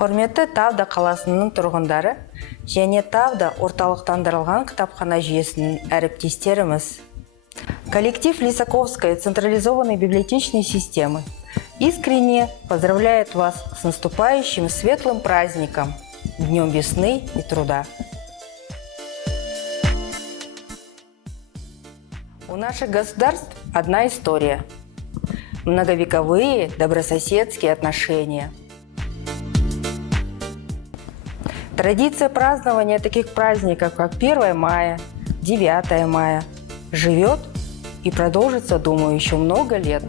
Құрметті Тавда қаласының тұрғындары және Тавда орталықтандырылған кітапхана жүйесінің әріптестеріміз. Коллектив Лисаковской централизованной библиотечной системы искренне поздравляет вас с наступающим светлым праздником, Днем весны и труда. У наших государств одна история – многовековые добрососедские отношения. Традиция празднования таких праздников, как 1 мая, 9 мая, живет и продолжится, думаю, еще много лет.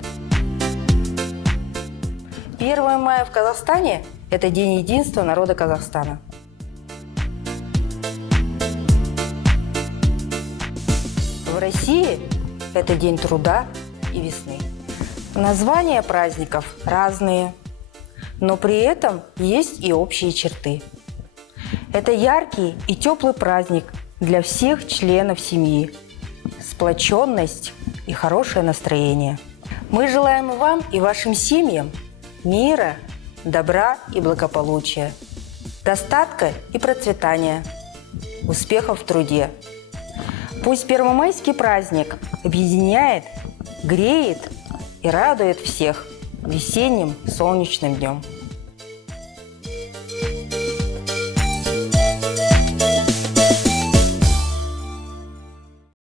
1 мая в Казахстане – это День единства народа Казахстана. В России это День труда и весны. Названия праздников разные, но при этом есть и общие черты. Это яркий и теплый праздник для всех членов семьи, сплоченность и хорошее настроение. Мы желаем вам и вашим семьям мира, добра и благополучия, достатка и процветания, успехов в труде. Пусть первомайский праздник объединяет, греет и радует всех весенним солнечным днем.